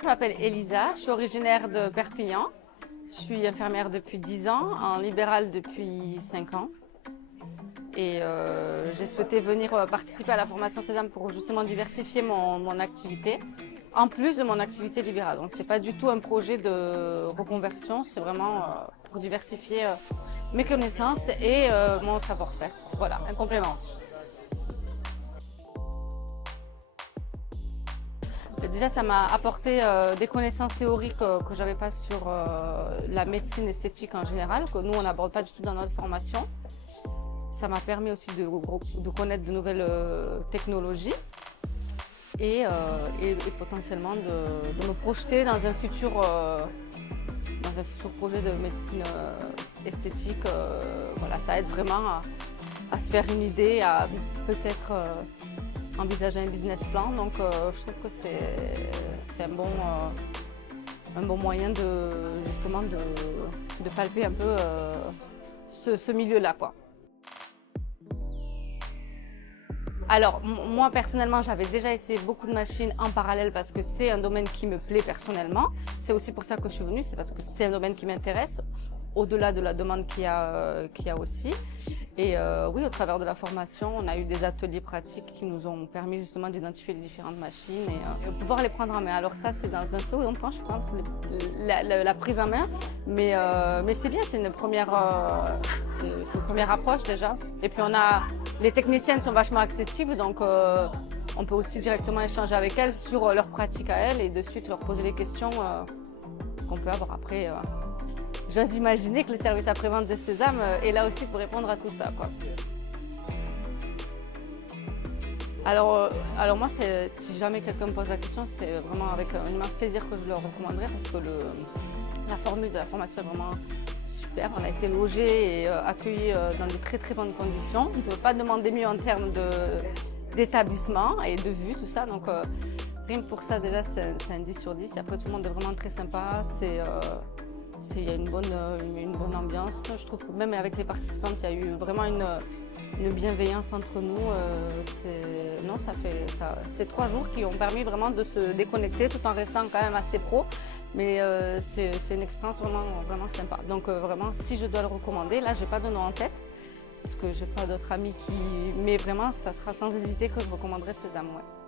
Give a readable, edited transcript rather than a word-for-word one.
Je m'appelle Elisa, je suis originaire de Perpignan. Je suis infirmière depuis 10 ans, en libéral depuis 5 ans. Et j'ai souhaité venir participer à la formation Sésame pour justement diversifier mon activité, en plus de mon activité libérale. Donc c'est pas du tout un projet de reconversion, c'est vraiment pour diversifier mes connaissances et mon savoir-faire. Voilà, un complément. Déjà, ça m'a apporté des connaissances théoriques que j'avais pas sur la médecine esthétique en général, que nous on n'aborde pas du tout dans notre formation. Ça m'a permis aussi de connaître de nouvelles technologies et potentiellement de me projeter dans un futur projet de médecine esthétique. Voilà, ça aide vraiment à se faire une idée, à peut-être envisager un business plan. Donc je trouve que c'est un bon moyen justement de palper un peu ce milieu-là, quoi. Alors, moi, personnellement, j'avais déjà essayé beaucoup de machines en parallèle parce que c'est un domaine qui me plaît personnellement. C'est aussi pour ça que je suis venue, c'est parce que c'est un domaine qui m'intéresse, au-delà de la demande qu'il y a aussi. Et oui, au travers de la formation, on a eu des ateliers pratiques qui nous ont permis justement d'identifier les différentes machines et de pouvoir les prendre en main. Alors ça, c'est dans un second temps, je pense, la prise en main. Mais c'est bien, c'est une première approche déjà. Et puis les techniciennes sont vachement accessibles, donc on peut aussi directement échanger avec elles sur leurs pratiques à elles et de suite leur poser les questions qu'on peut avoir après. J'ose imaginer que le service après-vente de Sésame est là aussi pour répondre à tout ça, quoi. Alors moi, si jamais quelqu'un me pose la question, c'est vraiment avec un immense plaisir que je le recommanderais parce que la formule de la formation est vraiment super. On a été logés et accueillis dans de très très bonnes conditions. On ne peut pas demander mieux en termes d'établissement et de vue, tout ça. Donc rien que pour ça, déjà, c'est un 10 sur 10. Et après, tout le monde est vraiment très sympa. Il y a une bonne ambiance. Je trouve que même avec les participantes, il y a eu vraiment une bienveillance entre nous. C'est 3 jours qui ont permis vraiment de se déconnecter tout en restant quand même assez pro. Mais c'est une expérience vraiment sympa. Donc vraiment, si je dois le recommander, là, j'ai pas de nom en tête parce que j'ai pas d'autres amis mais vraiment, ça sera sans hésiter que je recommanderais Sésame. Ouais.